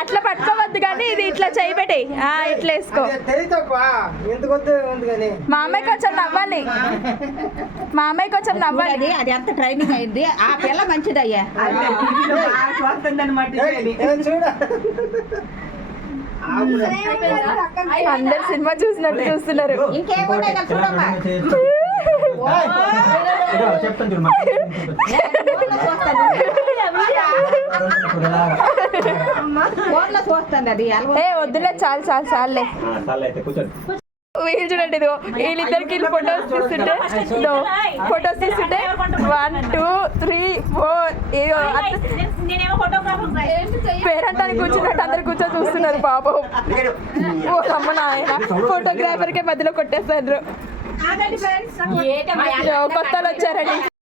అట్లా పట్టుకోవద్దు కానీ ఇది ఇట్లా చేయి పెట్టే ఇట్లా వేసుకో. మామయ్య కొంచెం నవ్వాలి, మామయ్య కొంచెం నవ్వాలి. అది అంత ట్రైనింగ్ అయింది. ఆ పిల్ల మంచిది అయ్యా. అందరు సినిమా చూసినట్టు చూస్తున్నారు. ఇంకేమున్నాయి చూడమ్మా. ఏ వద్దులే, చాలు చాలు చాలులే. వీళ్ళు చూడండి, ఇదిగో వీళ్ళిద్దరికి ఫొటోస్ తీస్తుంటే, ఫొటోస్ తీస్తుంటే 1 2 3 4 పేరంటానికి కూర్చున్నట్టు అందరు కూర్చొని చూస్తున్నారు పాపం. ఓ అమ్మ నాయన, ఫోటోగ్రాఫర్ కే మధ్యలో కొట్టేస్తారు. కొత్తలు వచ్చారండి.